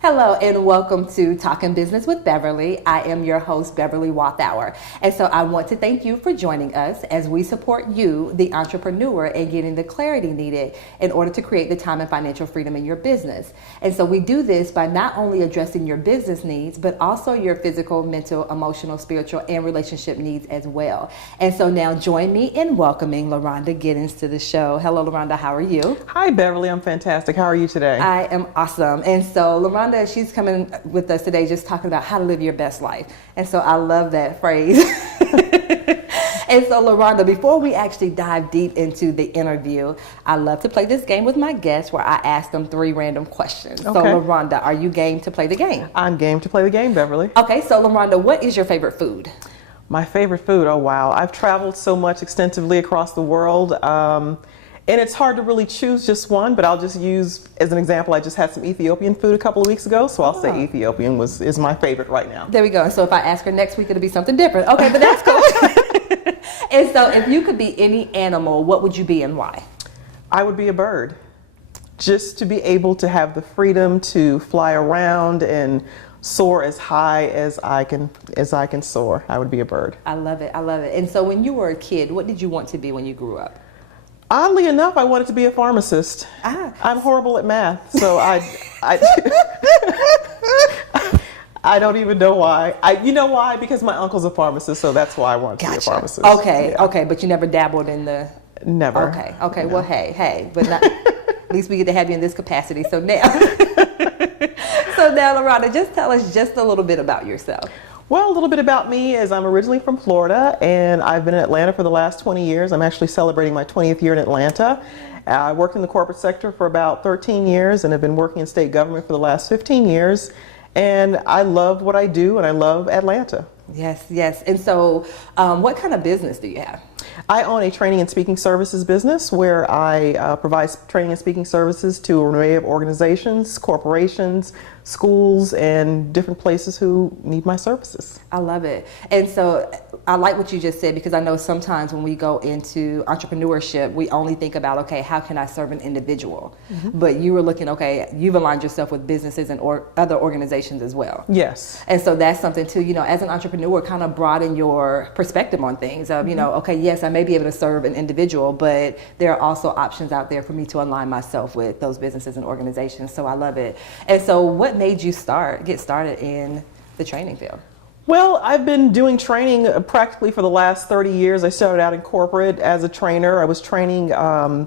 Hello and welcome to Talking Business with Beverly. I am your host, Beverly Walthour. And so I want to thank you for joining us as we support you, the entrepreneur, in getting the clarity needed in order to create the time and financial freedom in your business. And so we do this by not only addressing your business needs, but also your physical, mental, emotional, spiritual, and relationship needs as well. And so now join me in welcoming Loronda Giddens to the show. Hello, Loronda. How are you? Hi, Beverly. I'm fantastic. How are you today? I am awesome. And so Loronda, she's coming with us today just talking about how to live your best life. And so I love that phrase. And so Loronda, before we actually dive deep into the interview, I love to play this game with my guests where I ask them 3 random questions. Okay. So Loronda, are you game to play the game? I'm game to play the game, Beverly. Okay, so Loronda, what is your favorite food? My favorite food? Oh, wow. I've traveled so much extensively across the world. And it's hard to really choose just one, but I'll just use as an example, I just had some Ethiopian food a couple of weeks ago, so I'll say Ethiopian is my favorite right now. There we go. And so if I ask her next week, it'll be something different. Okay, but that's cool. And so if you could be any animal, what would you be and why? I would be a bird. Just to be able to have the freedom to fly around and soar as high as I can soar. I would be a bird. I love it. I love it. And so when you were a kid, what did you want to be when you grew up? Oddly enough, I wanted to be a pharmacist. I'm horrible at math, so I don't even know why. You know why? Because my uncle's a pharmacist, so that's why I wanted to be a pharmacist. Okay, yeah. Okay, but you never dabbled in the... Never. Okay, no. Well, hey, but not, at least we get to have you in this capacity, so now... So now, Loronda, just tell us just a little bit about yourself. Well, a little bit about me is I'm originally from Florida, and I've been in Atlanta for the last 20 years. I'm actually celebrating my 20th year in Atlanta. I worked in the corporate sector for about 13 years and have been working in state government for the last 15 years. And I love what I do, and I love Atlanta. Yes. And so what kind of business do you have? I own a training and speaking services business where I provide training and speaking services to an array of organizations, corporations, schools, and different places who need my services. I love it. And so I like what you just said, because I know sometimes when we go into entrepreneurship, we only think about, okay, how can I serve an individual? Mm-hmm. But you were looking, okay, you've aligned yourself with businesses and other organizations as well. Yes. And so that's something too, as an entrepreneur, kind of broaden your perspective on things of, okay, yes, I may be able to serve an individual, but there are also options out there for me to align myself with those businesses and organizations. So I love it. And so what made you get started in the training field? Well, I've been doing training practically for the last 30 years. I started out in corporate as a trainer. I was training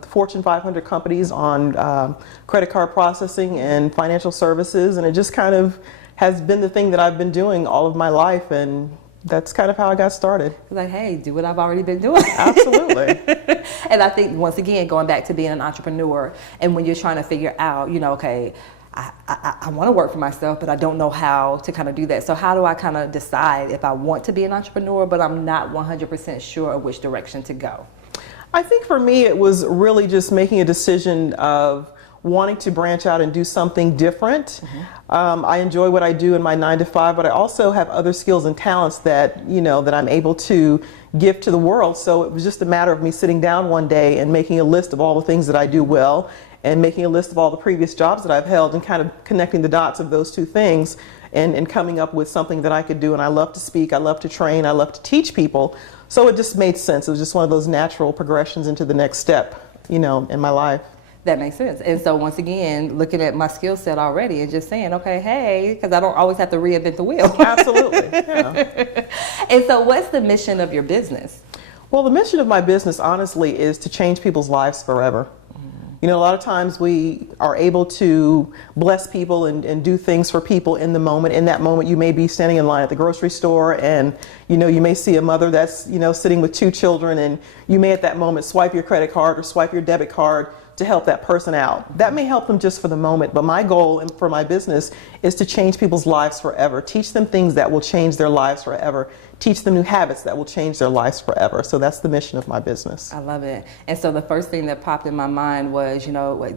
Fortune 500 companies on credit card processing and financial services, and it just kind of has been the thing that I've been doing all of my life, and that's kind of how I got started. Like, hey, do what I've already been doing. Absolutely. And I think, once again, going back to being an entrepreneur, and when you're trying to figure out, okay, I want to work for myself, but I don't know how to kind of do that. So how do I kind of decide if I want to be an entrepreneur, but I'm not 100% sure of which direction to go? I think for me, it was really just making a decision of wanting to branch out and do something different. Mm-hmm. I enjoy what I do in my 9-to-5, but I also have other skills and talents that, that I'm able to give to the world. So it was just a matter of me sitting down one day and making a list of all the things that I do well, and making a list of all the previous jobs that I've held, and kind of connecting the dots of those two things, and coming up with something that I could do. And I love to speak, I love to train, I love to teach people. So it just made sense. It was just one of those natural progressions into the next step, in my life. That makes sense. And so once again, looking at my skill set already and just saying, okay, hey, because I don't always have to reinvent the wheel. Absolutely. Yeah. And so what's the mission of your business? Well, the mission of my business, honestly, is to change people's lives forever. A lot of times we are able to bless people and do things for people in the moment. In that moment, you may be standing in line at the grocery store, and you may see a mother that's sitting with 2 children, and you may at that moment swipe your credit card or swipe your debit card to help that person out. That may help them just for the moment, but my goal for my business is to change people's lives forever. Teach them things that will change their lives forever. Teach them new habits that will change their lives forever. So that's the mission of my business. I love it. And so the first thing that popped in my mind was,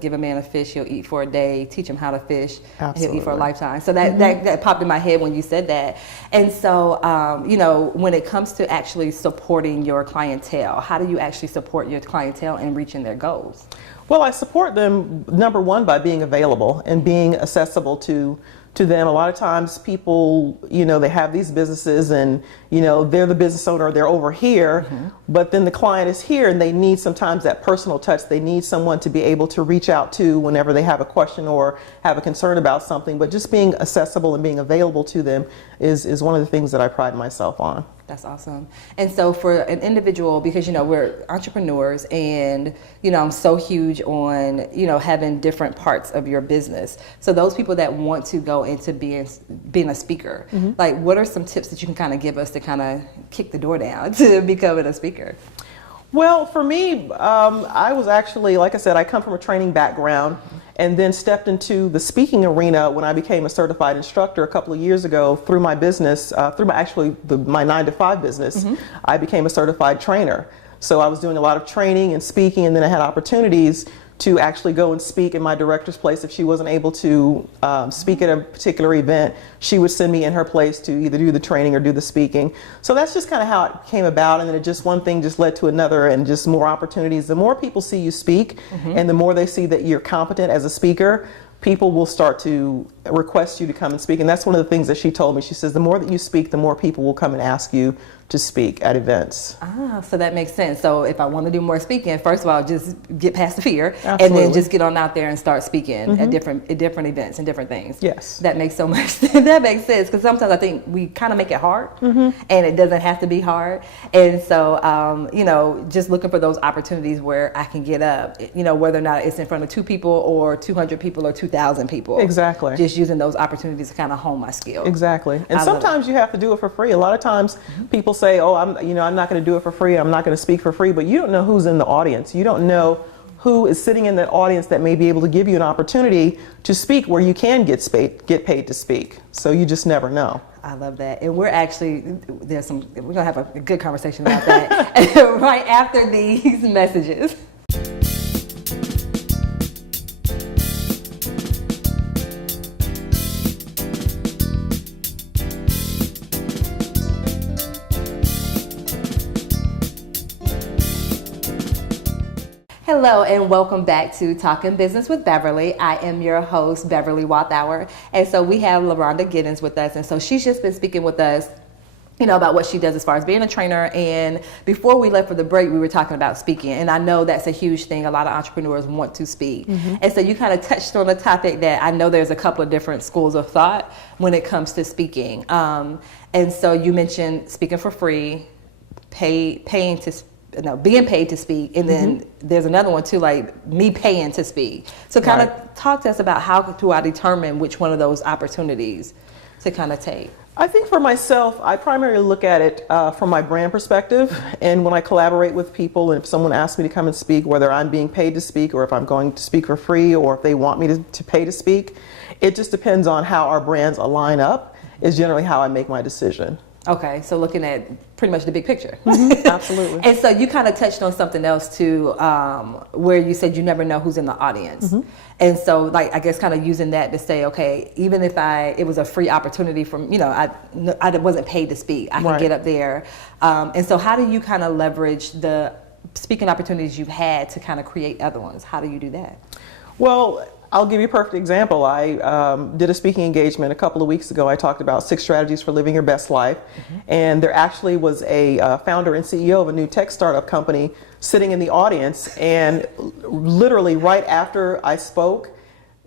give a man a fish, he'll eat for a day. Teach him how to fish, Absolutely. He'll eat for a lifetime. So that popped in my head when you said that. And so, when it comes to actually supporting your clientele, how do you actually support your clientele in reaching their goals? Well, I support them, number one, by being available and being accessible to to them. A lot of times people, they have these businesses and, they're the business owner, they're over here, but then the client is here and they need sometimes that personal touch. They need someone to be able to reach out to whenever they have a question or have a concern about something. But just being accessible and being available to them is one of the things that I pride myself on. That's awesome. And so for an individual, because, we're entrepreneurs and, I'm so huge on, having different parts of your business. So those people that want to go into being a speaker, like what are some tips that you can kind of give us to kind of kick the door down to becoming a speaker? Well, for me, I was actually, like I said, I come from a training background and then stepped into the speaking arena when I became a certified instructor a couple of years ago through my business, through my 9-to-5 business. I became a certified trainer. So I was doing a lot of training and speaking, and then I had opportunities to actually go and speak in my director's place. If she wasn't able to speak at a particular event, she would send me in her place to either do the training or do the speaking. So that's just kind of how it came about, and then one thing just led to another, and just more opportunities. The more people see you speak, and the more they see that you're competent as a speaker, people will start to request you to come and speak. And that's one of the things that she told me. She says the more that you speak, the more people will come and ask you to speak at events. So that makes sense. So if I want to do more speaking, first of all, just get past the fear. Absolutely. And then just get on out there and start speaking at different events and different things. Yes. That makes so much sense. That makes sense, because sometimes I think we kind of make it hard, and it doesn't have to be hard. And so, just looking for those opportunities where I can get up, whether or not it's in front of 2 people or 200 people or 2,000 people. Exactly. Just using those opportunities to kind of hone my skill. Exactly. And sometimes you have to do it for free. A lot of times people say, oh, I'm not going to do it for free. I'm not going to speak for free. But you don't know who's in the audience. You don't know who is sitting in that audience that may be able to give you an opportunity to speak where you can get paid to speak. So you just never know. I love that. And we're going to have a good conversation about that right after these messages. Hello and welcome back to Talking Business with Beverly. I am your host, Beverly Walthour. And so we have Loronda Giddens with us. And so she's just been speaking with us, about what she does as far as being a trainer. And before we left for the break, we were talking about speaking. And I know that's a huge thing. A lot of entrepreneurs want to speak. And so you kind of touched on the topic that I know there's a couple of different schools of thought when it comes to speaking. And so you mentioned speaking for free, being paid to speak, and then there's another one too, like me paying to speak. So kind of talk to us about how do I determine which one of those opportunities to kind of take? I think for myself, I primarily look at it from my brand perspective. And when I collaborate with people, and if someone asks me to come and speak, whether I'm being paid to speak or if I'm going to speak for free or if they want me to pay to speak, it just depends on how our brands align up is generally how I make my decision. Okay, so looking at pretty much the big picture. Absolutely. And so you kind of touched on something else too, where you said you never know who's in the audience. And so, like, I guess kind of using that to say, okay, even if it was a free opportunity from, I wasn't paid to speak, I can get up there. And so how do you kind of leverage the speaking opportunities you've had to kind of create other ones? How do you do that? Well, I'll give you a perfect example. I did a speaking engagement a couple of weeks ago. I talked about 6 strategies for living your best life. And there actually was a founder and CEO of a new tech startup company sitting in the audience. And literally right after I spoke,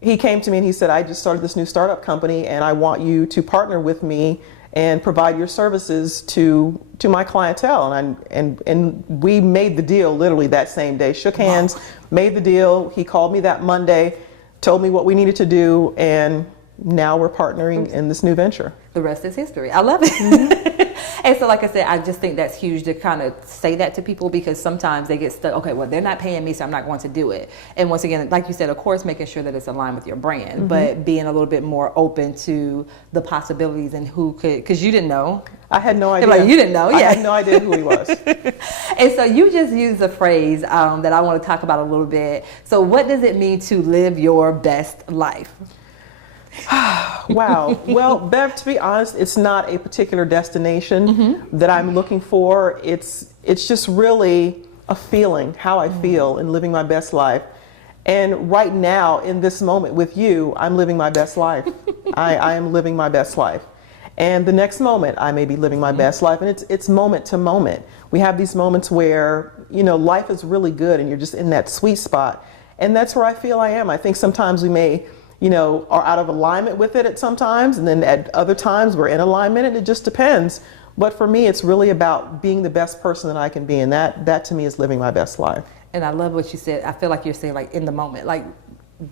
he came to me and he said, I just started this new startup company and I want you to partner with me and provide your services to my clientele. And we made the deal literally that same day, shook hands, made the deal. He called me that Monday, told me what we needed to do, and now we're partnering in this new venture. The rest is history. I love it. And so, like I said, I just think that's huge to kind of say that to people, because sometimes they get stuck. Okay, well, they're not paying me, so I'm not going to do it. And once again, like you said, of course, making sure that it's aligned with your brand, but being a little bit more open to the possibilities and who could, because you didn't know. I had no idea. Like, you didn't know, I had no idea who he was. And so you just used a phrase that I want to talk about a little bit. So what does it mean to live your best life? Wow. Well, Bev, to be honest, it's not a particular destination that I'm looking for. It's just really a feeling, how I feel in living my best life. And right now, in this moment with you, I'm living my best life. I am living my best life. And the next moment, I may be living my best life. And it's moment to moment. We have these moments where, you know, life is really good and you're just in that sweet spot. And that's where I feel I am. I think sometimes we may, you know, are out of alignment with it at sometimes. And then at other times we're in alignment, and it just depends. But for me, it's really about being the best person that I can be. And that to me is living my best life. And I love what you said. I feel like you're saying, like, in the moment, like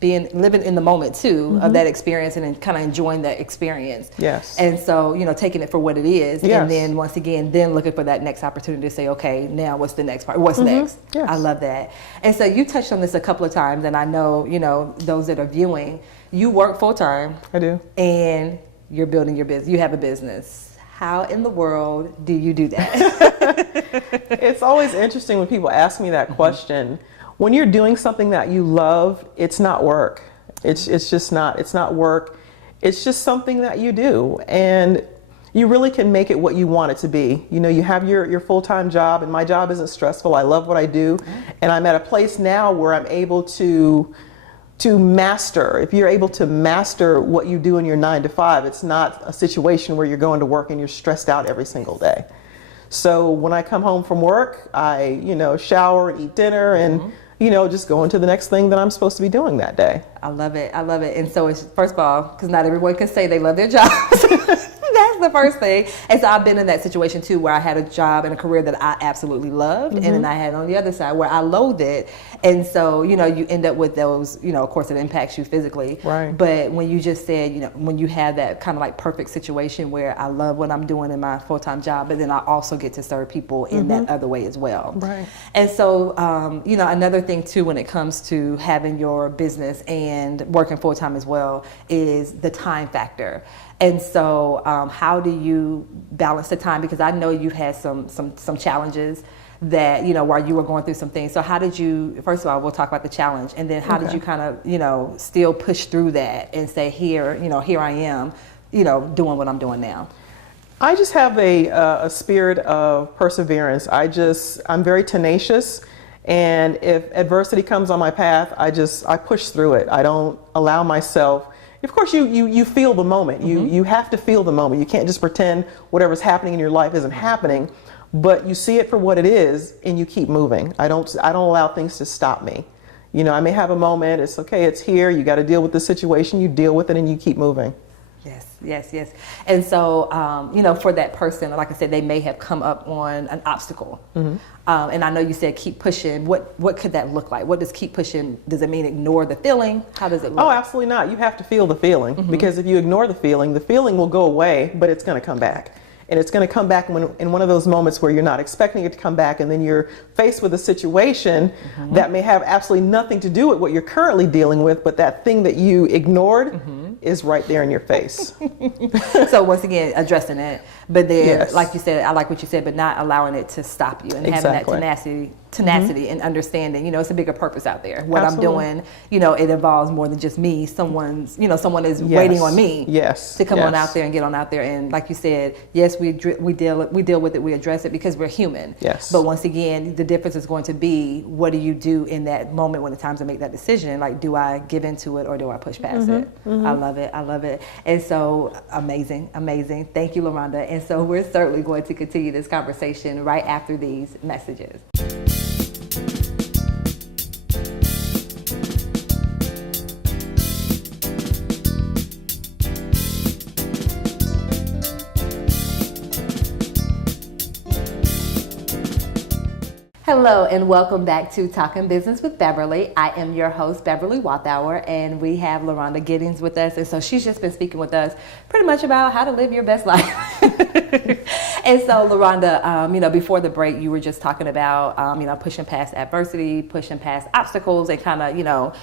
living in the moment too, of that experience, and then kind of enjoying that experience. Yes. And so, you know, taking it for what it is. Yes. And then once again, then looking for that next opportunity to say, okay, now what's the next part? What's next? Yes. I love that. And so you touched on this a couple of times, and I know, you know, those that are viewing, you work full time. I do. And you're building your business. You have a business. How in the world do you do that? It's always interesting when people ask me that question. When you're doing something that you love, it's not work. It's just not. It's not work. It's just something that you do, and you really can make it what you want it to be. You know, you have your full-time job, and my job isn't stressful. I love what I do, and I'm at a place now where I'm able to master. If you're able to master what you do in your 9 to 5, it's not a situation where you're going to work and you're stressed out every single day. So when I come home from work, I, you know, shower and eat dinner and, you know, just go into the next thing that I'm supposed to be doing that day. I love it. I love it. And so it's, first of all, because not everyone can say they love their jobs. That's the first thing. And so I've been in that situation too, where I had a job and a career that I absolutely loved. And then I had on the other side where I loathed it. And so, you know, you end up with those, you know, of course it impacts you physically. Right. But when you just said, you know, when you have that kind of like perfect situation where I love what I'm doing in my full-time job, but then I also get to serve people in that other way as well. Right. And so, you know, another thing too, when it comes to having your business and working full-time as well, is the time factor. And so how do you balance the time? Because I know you've had some challenges that, you know, while you were going through some things. So how did you, first of all, we'll talk about the challenge, and then how did you kind of, you know, still push through that and say, here, you know, here I am, you know, doing what I'm doing now? I just have a spirit of perseverance. I'm very tenacious. And if adversity comes on my path, I push through it. I don't allow myself. Of course, you feel the moment. You have to feel the moment. You can't just pretend whatever's happening in your life isn't happening, but you see it for what it is and you keep moving. I don't allow things to stop me. You know, I may have a moment. It's okay. It's here. You got to deal with the situation. You deal with it and you keep moving. Yes. And so, you know, for that person, like I said, they may have come up on an obstacle. And I know you said keep pushing. What could that look like? What does keep pushing? Does it mean ignore the feeling? How does it look? Oh, absolutely not. You have to feel the feeling, because if you ignore the feeling will go away, but it's going to come back. And it's going to come back in one of those moments where you're not expecting it to come back, and then you're faced with a situation that may have absolutely nothing to do with what you're currently dealing with, but that thing that you ignored is right there in your face. So once again, addressing it, but then, like you said, I like what you said, but not allowing it to stop you, and having that tenacity and understanding, you know, it's a bigger purpose out there. What I'm doing, you know, it involves more than just me. Someone is waiting on me to come on out there and get on out there. And like you said, yes, we deal with it, we address it because we're human. Yes. But once again, the difference is going to be, what do you do in that moment when it's time to make that decision? Like, do I give into it or do I push past it? I love it. And so amazing. Thank you, Loronda. And so we're certainly going to continue this conversation right after these messages. Hello and welcome back to Talking Business with Beverly. I am your host, Beverly Wathauer, and we have Loronda Giddens with us. And so she's just been speaking with us pretty much about how to live your best life. And so Loronda, you know, before the break, you were just talking about, you know, pushing past adversity, pushing past obstacles, and kind of, you know,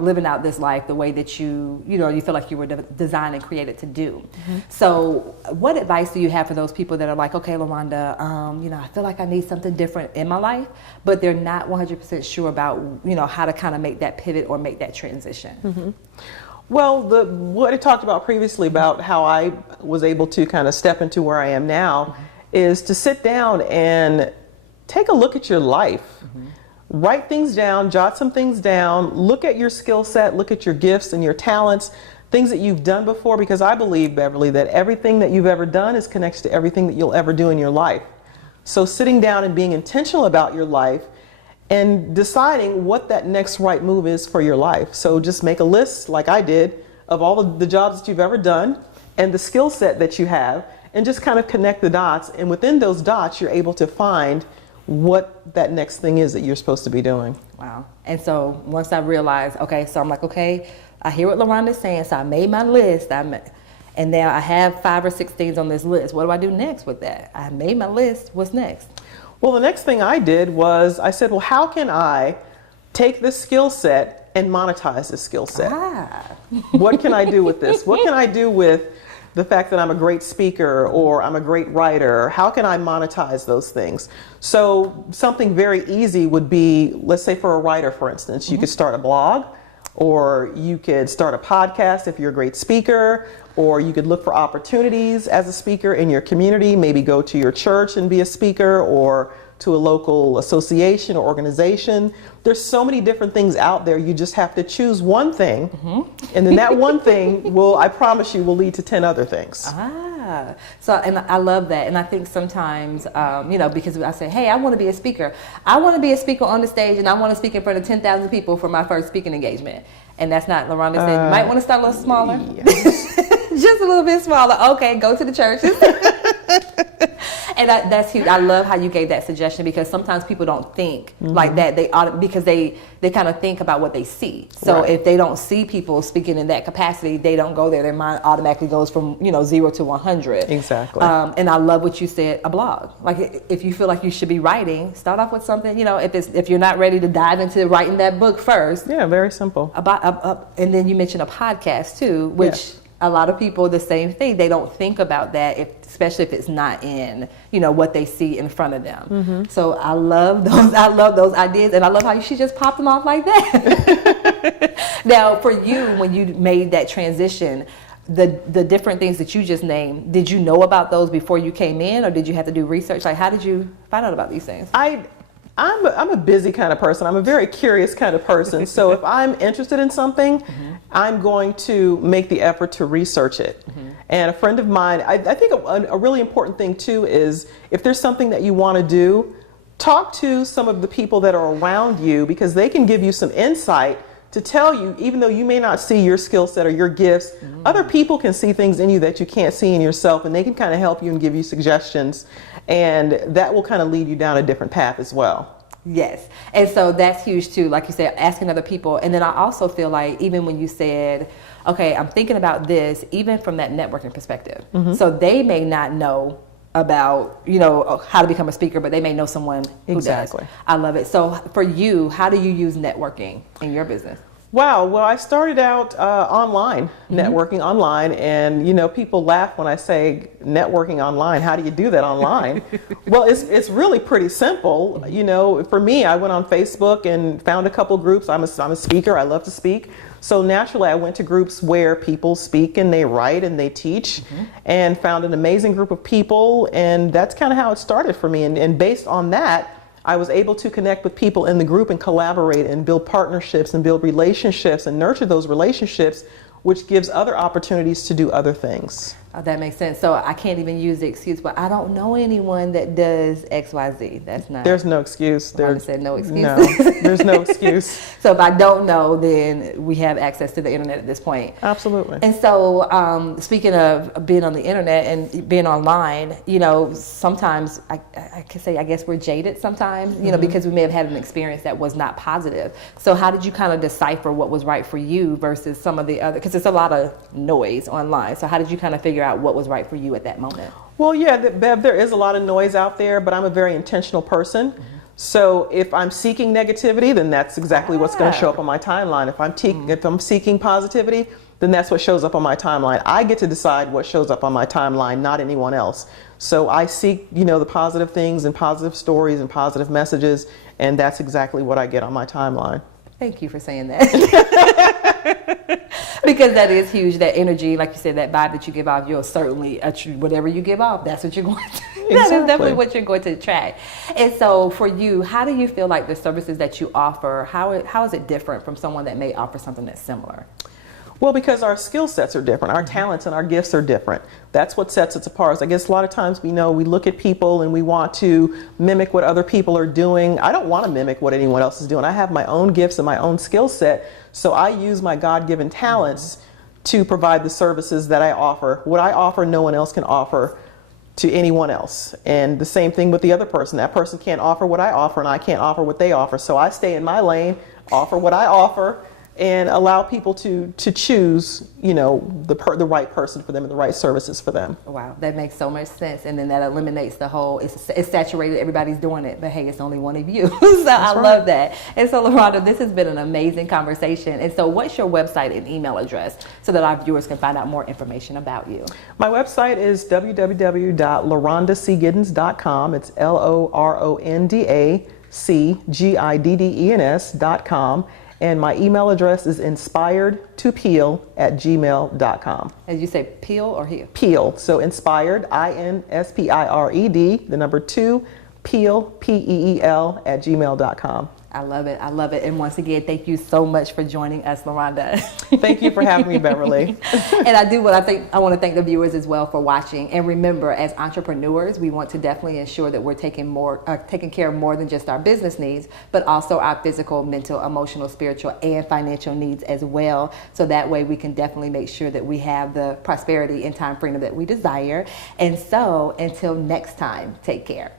living out this life the way that you feel like you were designed and created to do. So what advice do you have for those people that are like, okay, Loronda, you know, I feel like I need something different in my life, but they're not 100% sure about, you know, how to kind of make that pivot or make that transition? Well, what I talked about previously about how I was able to kind of step into where I am now is to sit down and take a look at your life. write things down, jot some things down, look at your skill set, look at your gifts and your talents, things that you've done before, because I believe, Beverly, that everything that you've ever done is connected to everything that you'll ever do in your life. So sitting down and being intentional about your life and deciding what that next right move is for your life. So just make a list, like I did, of all of the jobs that you've ever done and the skill set that you have, and just kind of connect the dots. And within those dots, you're able to find what that next thing is that you're supposed to be doing. Wow. And so once I realized, okay, so I'm like, okay, I hear what Loronda's saying, so I made my list. And now I have 5 or 6 things on this list. What do I do next with that? I made my list. What's next? Well, the next thing I did was I said, well, how can I take this skill set and monetize this skill set? What can I do with this? What can I do with the fact that I'm a great speaker or I'm a great writer? How can I monetize those things? So something very easy would be, let's say for a writer, for instance, you could start a blog, or you could start a podcast if you're a great speaker, or you could look for opportunities as a speaker in your community, maybe go to your church and be a speaker, or to a local association or organization. There's so many different things out there. You just have to choose one thing, and then that one thing will, I promise you, will lead to 10 other things. So, and I love that. And I think sometimes, you know, because I say, hey, I want to be a speaker. I want to be a speaker on the stage, and I want to speak in front of 10,000 people for my first speaking engagement. And that's not, Loronda said, you might want to start a little smaller. Yes. Just a little bit smaller. Okay, go to the churches. And that's huge. I love how you gave that suggestion, because sometimes people don't think like that. Because they kind of think about what they see. So if they don't see people speaking in that capacity, they don't go there. Their mind automatically goes from 0 to 100. Exactly. And I love what you said, a blog. Like if you feel like you should be writing, start off with something. If you're not ready to dive into writing that book first. Yeah, very simple. And then you mentioned a podcast too, which. Yes. A lot of people, the same thing. They don't think about that, especially if it's not in, what they see in front of them. So I love those. I love those ideas, and I love how she just popped them off like that. Now, for you, when you made that transition, the different things that you just named, did you know about those before you came in, or did you have to do research? Like, how did you find out about these things? I'm a busy kind of person. I'm a very curious kind of person. So if I'm interested in something, I'm going to make the effort to research it. And a friend of mine, I think a really important thing too is, if there's something that you want to do, talk to some of the people that are around you, because they can give you some insight to tell you, even though you may not see your skill set or your gifts, other people can see things in you that you can't see in yourself, and they can kind of help you and give you suggestions, and that will kind of lead you down a different path as well. Yes. And so that's huge too, like you said, asking other people. And then I also feel like, even when you said, okay, I'm thinking about this, even from that networking perspective. So they may not know about, how to become a speaker, but they may know someone who does. I love it. So for you, how do you use networking in your business? Wow. Well, I started out online, networking online, and people laugh when I say networking online. How do you do that online? Well, it's really pretty simple. For me, I went on Facebook and found a couple groups. I'm a speaker. I love to speak. So naturally, I went to groups where people speak and they write and they teach, and found an amazing group of people, and that's kind of how it started for me. And based on that, I was able to connect with people in the group and collaborate and build partnerships and build relationships and nurture those relationships, which gives other opportunities to do other things. Oh, that makes sense. So I can't even use the excuse, but I don't know anyone that does XYZ. That's not. There's no excuse. There said no excuse. No, there's no excuse. So if I don't know, then we have access to the internet at this point. Absolutely. And so speaking of being on the internet and being online, sometimes I can say, I guess we're jaded sometimes, because we may have had an experience that was not positive. So how did you kind of decipher what was right for you versus some of the other, because there's a lot of noise online. So how did you kind of figure out what was right for you at that moment? Well, yeah, Bev, there is a lot of noise out there, but I'm a very intentional person. So if I'm seeking negativity, then that's exactly what's going to show up on my timeline. If I'm seeking positivity, then that's what shows up on my timeline. I get to decide what shows up on my timeline, not anyone else. So I seek, the positive things and positive stories and positive messages, and that's exactly what I get on my timeline. Thank you for saying that. Because that is huge. That energy, like you said, that vibe that you give off, you'll certainly whatever you give off, that's what you're going to. That is definitely what you're going to attract. And so, for you, how do you feel like the services that you offer? How is it different from someone that may offer something that's similar? Well, because our skill sets are different, our talents and our gifts are different. That's what sets us apart. I guess a lot of times we look at people and we want to mimic what other people are doing. I don't want to mimic what anyone else is doing. I have my own gifts and my own skill set, so I use my God-given talents to provide the services that I offer. What I offer, no one else can offer to anyone else. And the same thing with the other person. That person can't offer what I offer, and I can't offer what they offer. So I stay in my lane, offer what I offer, and allow people to choose, the right person for them and the right services for them. Wow, that makes so much sense. And then that eliminates the whole, it's saturated, everybody's doing it, but hey, it's only one of you. So I love that. And so, Loronda, this has been an amazing conversation. And so what's your website and email address so that our viewers can find out more information about you? My website is www.lorondacgiddens.com. It's LORONDACGIDDENS.com. And my email address is inspired2peel@gmail.com. As you say, peel or heal? Peel. So inspired, INSPIRED, the number 2, peel, PEEL@gmail.com. I love it. I love it. And once again, thank you so much for joining us, Loronda. Thank you for having me, Beverly. And I want to thank the viewers as well for watching. And remember, as entrepreneurs, we want to definitely ensure that we're taking care of more than just our business needs, but also our physical, mental, emotional, spiritual, and financial needs as well. So that way we can definitely make sure that we have the prosperity and time freedom that we desire. And so until next time, take care.